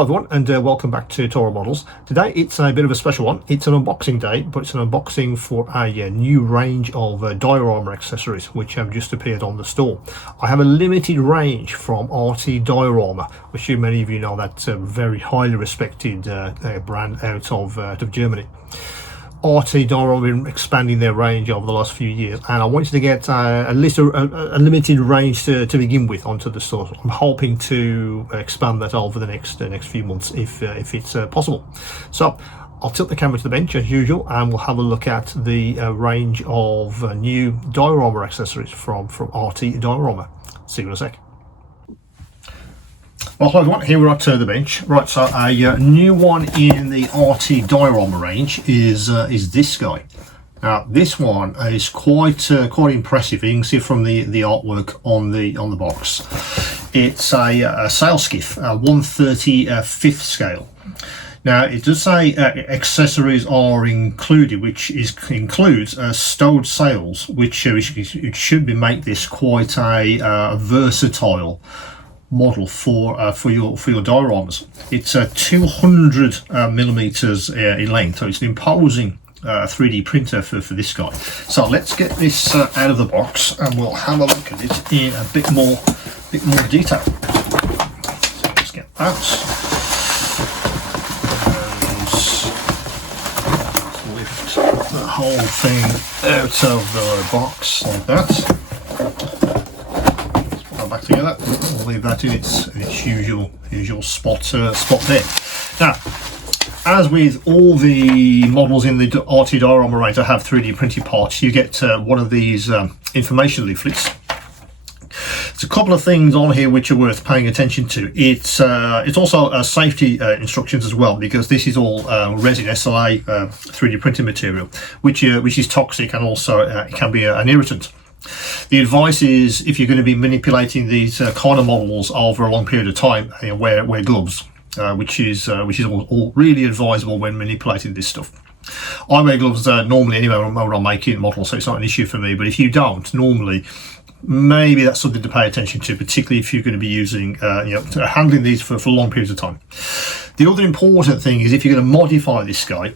Hello everyone, and welcome back to Toro Models. Today it's a bit of a special one. It's an unboxing day, but it's an unboxing for a new range of diorama accessories which have just appeared on the store. I have a limited range from RT-Diorama, which many of you know, that's a very highly respected brand out of Germany. RT-Diorama have been expanding their range over the last few years, and I wanted to get at least a limited range to begin with onto the store. I'm hoping to expand that over the next few months if it's possible. So I'll tilt the camera to the bench as usual, and we'll have a look at the range of new diorama accessories from RT-Diorama. See you in a sec. Well, hello everyone, here we're at the bench. Right, so a new one in the RT-Diorama range is this guy. Now, this one is quite impressive. You can see from the artwork on the box. It's a Sail Skiff, 1/35th scale. Now, it does say accessories are included, which includes stowed sails, which should make this quite a versatile model for your dioramas. It's 200 millimeters in length, so it's an imposing 3D printer for this guy. So let's get this out of the box and we'll have a look at it in a bit more detail. So let's get that and lift the whole thing out of the box like that. Back together. We'll leave that in its usual spot there. Now, as with all the models in the RT-Diorama range that have 3D printed parts, you get one of these information leaflets. There's a couple of things on here which are worth paying attention to. It's also safety instructions as well, because this is all resin SLA 3D printing material, which is toxic, and also it can be an irritant. The advice is, if you're going to be manipulating these kind of models over a long period of time, wear gloves, which is all really advisable when manipulating this stuff. I wear gloves normally anyway when I'm making models, so it's not an issue for me. But if you don't normally, maybe that's something to pay attention to, particularly if you're going to be using handling these for long periods of time. The other important thing is, if you're going to modify this guy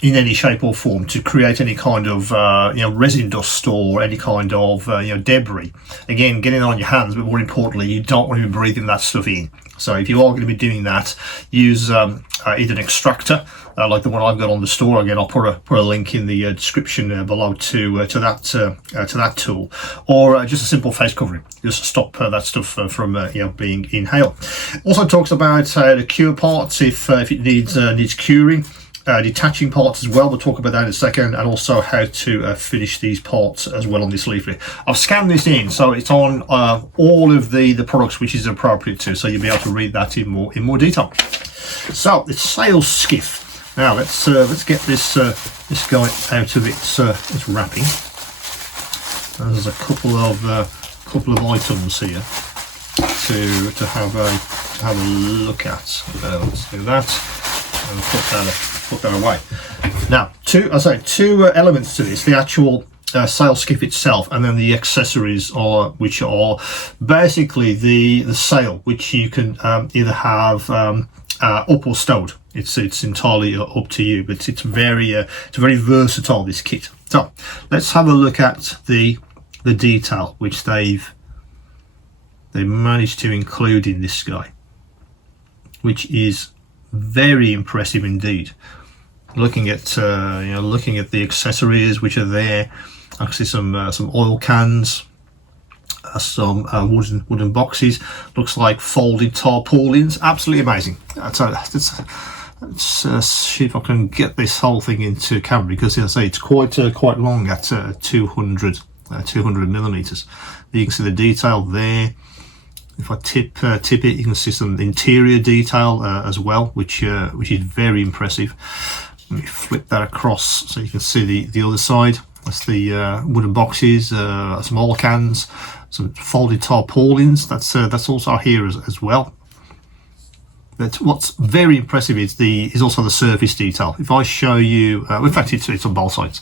in any shape or form to create any kind of resin dust or any kind of debris, again, getting it on your hands, but more importantly, you don't want to be breathing that stuff in. So if you are going to be doing that, use either an extractor like the one I've got on the store. Again, I'll put a link in the description below to that tool, or just a simple face covering, just to stop that stuff from being inhaled. Also talks about how to cure parts if it needs curing. Detaching parts as well, we'll talk about that in a second, and also how to finish these parts as well on this leaflet. I've scanned this in, so it's on all of the products which is appropriate to, so you'll be able to read that in more detail. So the Sail Skiff. Now let's get this guy out of its wrapping. And there's a couple of items here to have a look at. Let's do that and put that away. Now, two elements to this: the actual Sail Skiff itself, and then the accessories, which are basically the sail, which you can either have up or stowed. It's entirely up to you, but it's very versatile, this kit. So let's have a look at the detail which they managed to include in this guy, which is very impressive indeed. Looking at the accessories which are there, actually some oil cans, some wooden boxes. Looks like folded tarpaulins. Absolutely amazing. Let's see if I can get this whole thing into camera, because as I say, it's quite long at 200 millimeters. You can see the detail there. If I tip it, you can see some interior detail as well, which is very impressive. Let me flip that across so you can see the other side. That's the wooden boxes, some oil cans, some folded tarpaulins. That's also here as well. But what's very impressive is also the surface detail. If I show you, in fact, it's on both sides.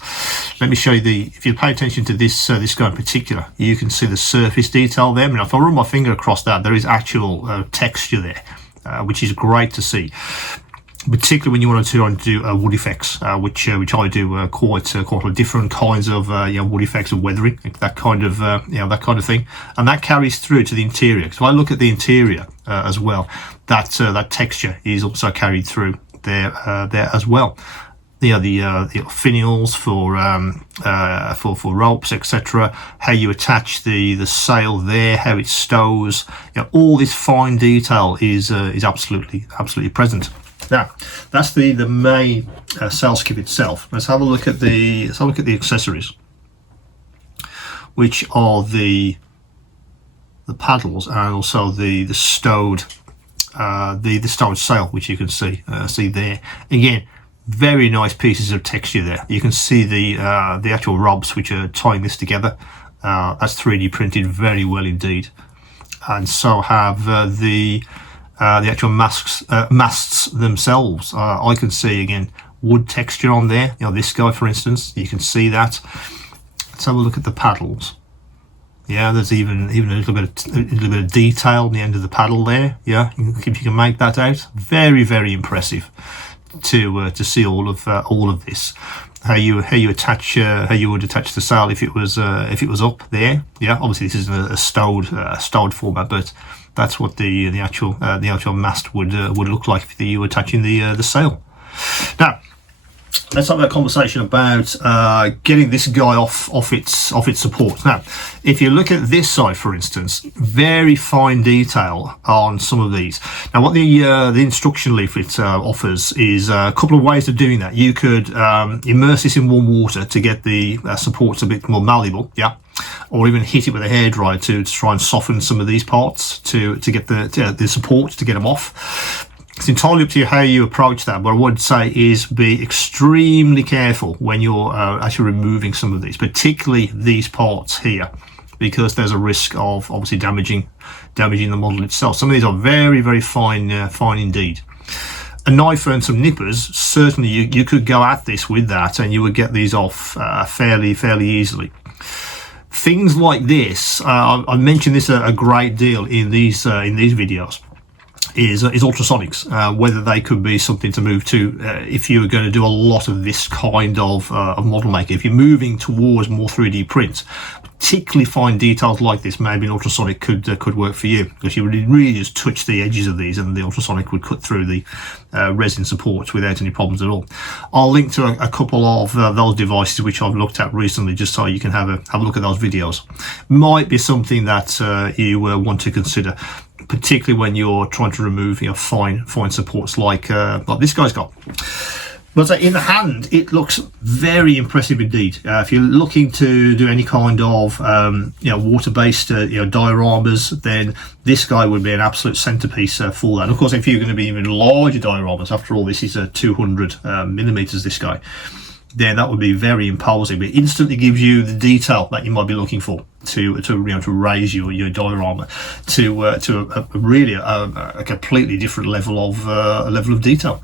Let me show you if you pay attention to this guy in particular, you can see the surface detail there. I mean, if I run my finger across that, there is actual texture there. which is great to see, particularly when you want to do wood effects, which I do quite a lot of different kinds of wood effects and weathering, that kind of that kind of thing, and that carries through to the interior. So I look at the interior as well. That texture is also carried through there as well. The finials for ropes, etc. How you attach the sail there, how it stows. All this fine detail is absolutely present. Now, that's the main sail skiff itself. Let's have a look at the accessories, which are the paddles and also the stowed stowed sail, which you can see there. Again, very nice pieces of texture there. You can see the actual robs which are tying this together. That's 3D printed very well indeed, and so have the actual masts themselves. I can see again wood texture on there. This guy, for instance, you can see that. Let's have a look at the paddles. Yeah, there's even a little bit of detail on the end of the paddle there. Yeah, if you can make that out, very impressive to see all of this. How you would attach the sail if it was up there. Yeah, obviously this isn't a stowed format, but that's what the actual mast would look like if you were attaching the sail. Now, let's have a conversation about getting this guy off its support. Now, if you look at this side, for instance, very fine detail on some of these. Now, what the instruction leaflet offers is a couple of ways of doing that. You could immerse this in warm water to get the supports a bit more malleable, yeah, or even hit it with a hairdryer to try and soften some of these parts to get the support to get them off. It's entirely up to you how you approach that. What I would say is be extremely careful when you're actually removing some of these, particularly these parts here, because there's a risk of obviously damaging the model itself. Some of these are very fine indeed. A knife and some nippers, certainly you could go at this with that and you would get these off fairly easily. Things like this, I've mentioned this a great deal in these videos, is ultrasonics, whether they could be something to move to if you were going to do a lot of this kind of model making. If you're moving towards more 3D prints, particularly fine details like this, maybe an ultrasonic could work for you, because you would really just touch the edges of these and the ultrasonic would cut through the resin supports without any problems at all. I'll link to a couple of those devices which I've looked at recently, just so you can have a look at those videos. Might be something that you want to consider, particularly when you're trying to remove fine supports like this guy's got. But in the hand, it looks very impressive indeed. If you're looking to do any kind of water-based dioramas, then this guy would be an absolute centerpiece for that. And of course, if you're going to be even larger dioramas, after all, this is a 200 millimeters. This guy, then that would be very imposing. But it instantly gives you the detail that you might be looking for to raise your diorama to a completely different level of detail.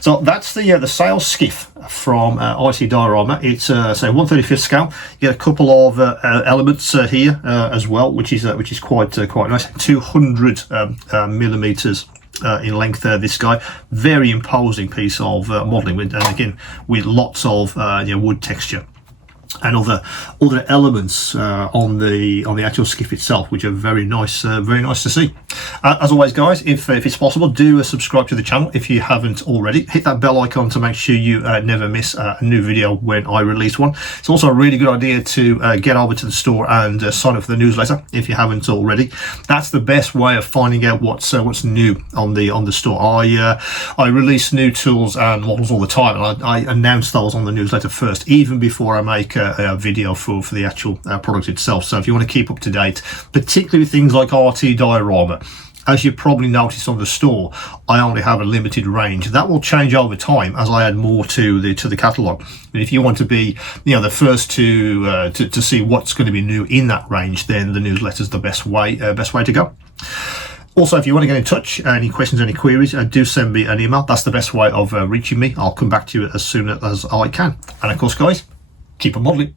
So that's the Sail Skiff from RT-Diorama. It's say 1/35 scale. You get a couple of elements here as well, which is quite nice. 200 millimeters in length. This guy, very imposing piece of modelling, and again with lots of wood texture and other elements on the actual skiff itself, which are very nice to see. As always, guys, if it's possible, do subscribe to the channel if you haven't already. Hit that bell icon to make sure you never miss a new video when I release one. It's also a really good idea to get over to the store and sign up for the newsletter if you haven't already. That's the best way of finding out what's new on the store. I release new tools and models all the time, and I announce those on the newsletter first, even before I make a video for the actual product itself. So if you want to keep up to date, particularly with things like RT-Diorama, as you probably noticed on the store, I only have a limited range. That will change over time as I add more to the catalogue. But if you want to be the first to see what's going to be new in that range, then the newsletter is the best way to go. Also, if you want to get in touch, any questions, any queries, do send me an email. That's the best way of reaching me. I'll come back to you as soon as I can. And of course, guys, keep on modelling.